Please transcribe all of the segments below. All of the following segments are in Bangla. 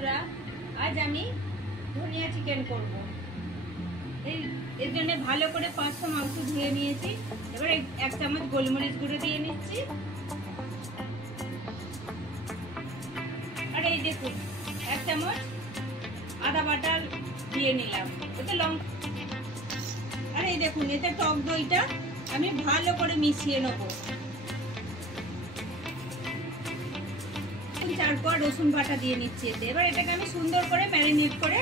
বন্ধুরা, আজ আমি ধনিয়া চিকেন করব। এর জন্য ভালো করে 500 মাংস ধুয়ে নিয়েছি। এবার 1 চামচ গোলমরিচ গুঁড়ো দিয়ে নিচ্ছি। আর এই দেখুন 1 চামচ আদা বাটা দিয়ে নিলাম। এতে লঙ্কা, আর এই দেখুন এতে টক দইটা আমি ভালো করে মিশিয়ে নেব। 4 কোয়া রসুন বাটা দিয়ে নিচ্ছি এতে। এবার এটাকে আমি সুন্দর করে ম্যারিনেট করে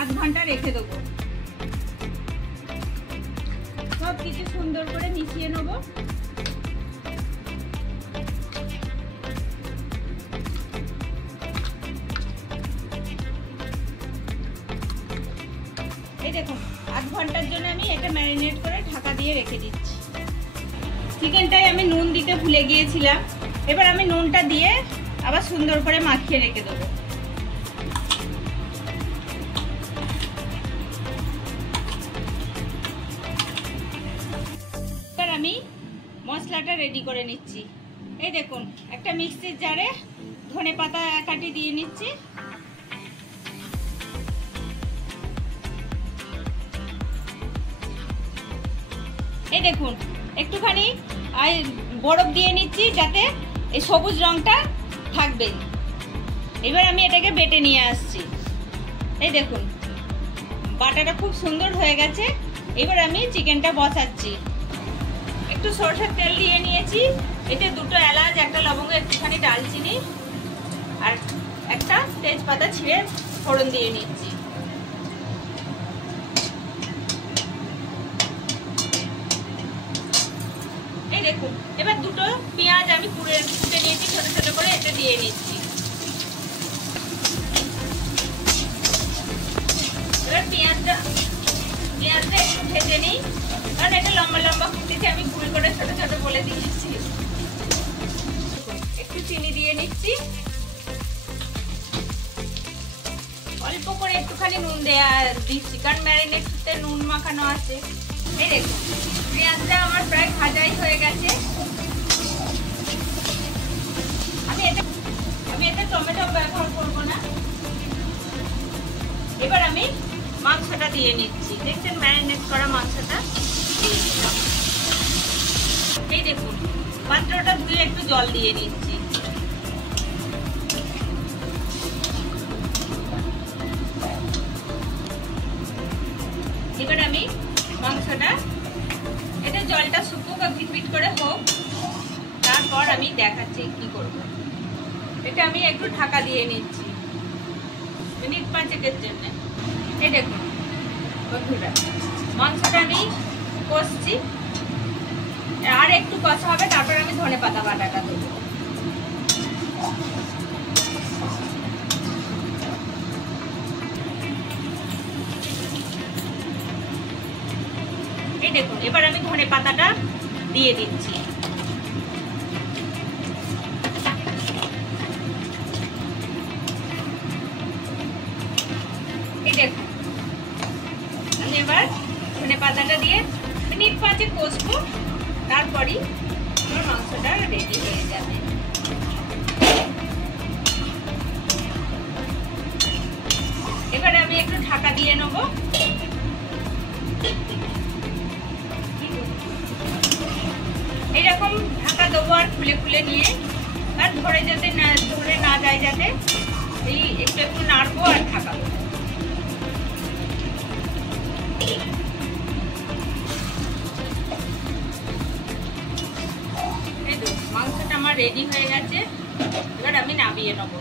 আধ ঘন্টা রেখে দেবো। সব কিছু সুন্দর করে মিশিয়ে নেব। এই দেখুন আধ ঘন্টার জন্য আমি এটা ম্যারিনেট করে ঢাকা দিয়ে রেখে দিচ্ছি। চিকেনটায় আমি নুন দিতে ভুলে গিয়েছিলাম। এবার আমি নুনটা দিয়ে আবার সুন্দর করে মাখিয়ে রেখে দেবো। এবার আমি মশলাটা রেডি করে নিচ্ছি। এই দেখুন একটা মিক্সির জারে ধনেপাতা কাটি দিয়ে নিচ্ছি। এই দেখুন একটুখানি বরফ দিয়ে নিচ্ছি যাতে এই সবুজ রংটা থাকবে। এবার আমি এটাকে বেটে নিয়ে আসছি। এই দেখুন বাটাটা খুব সুন্দর হয়ে গেছে। এবার আমি চিকেনটা বসাচ্ছি। একটু সরষের তেল দিয়ে নিয়েছি। এতে 2টো এলাচ, 1টা লবঙ্গ, একটুখানি ডালচিনি আর একটা তেজপাতা ছিঁড়ে ফোড়ন দিয়ে নিচ্ছি। এই দেখুন এবার 2টো পেঁয়াজ আমি কুটে নিয়েছি ছোট ছোট করে, এটা দিয়ে নিচ্ছি। এবার পেঁয়াজটা একটু ভেজে নিই, কারণ এটা লম্বা লম্বা কুটিতে আমি ভুল করে ছোট ছোট বলে দিয়েছি। একটু চিনি দিয়ে নিচ্ছি। অল্প করে একটুখানি নুন দেয়া দিচ্ছি, কারণ ম্যারিনেটে নুন মাখানো আছে। এই দেখুন পেঁয়াজটা আমার প্রায় ভাজাই হয়ে গেছে। আমি এতে টমেটো ব্যবহার করব না। এবার আমি মাংসটা দিয়ে নিচ্ছি। দেখছেন ম্যারিনেট করা মাংসটা দিয়ে দিলাম। এই দেখুন পাত্রটা ধুয়ে একটু জল দিয়ে নিচ্ছি। এবার আমি মাংসটা, এটা জলটা শুকুক আর ভিট করে হোক, তারপর আমি দেখাচ্ছি কি করব। এটা আমি একটু ঢাকা দিয়ে নিচ্ছি মিনিট 5-এর জন্য। এই দেখুন বন্ধুরা মাংসটা আমি কষছি, আর একটু কষা হবে, তারপর আমি ধনেপাতা বাটাটা দেবো। এই দেখুন এবার আমি ধনেপাতাটা দিয়ে দিচ্ছি। এই দেখুন আমি এবার ধনেপাতাটা দিয়ে মিনিট 5 কষবো, তারপরই আমার মাংসটা রেডি হয়ে যাবে। এবারে আমি একটু ঢাকা দিয়ে নেব। এইরকম ঢাকা দেবো আর খুলে খুলে নিয়ে, আর ধরে না যায় যাতে এই একটু একটু নাড়বো আর ঢাকাবো। এই তো মাংসটা আমার রেডি হয়ে গেছে। এবার আমি নামিয়ে নেবো।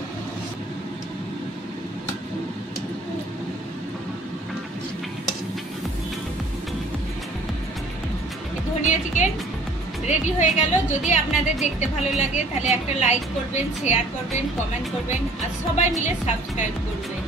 ধনিয়া চিকেন রেডি হয়ে গেল। যদি আপনাদের দেখতে ভালো লাগে তাহলে একটা লাইক করবেন, শেয়ার করবেন, কমেন্ট করবেন আর সবাই মিলে সাবস্ক্রাইব করবেন।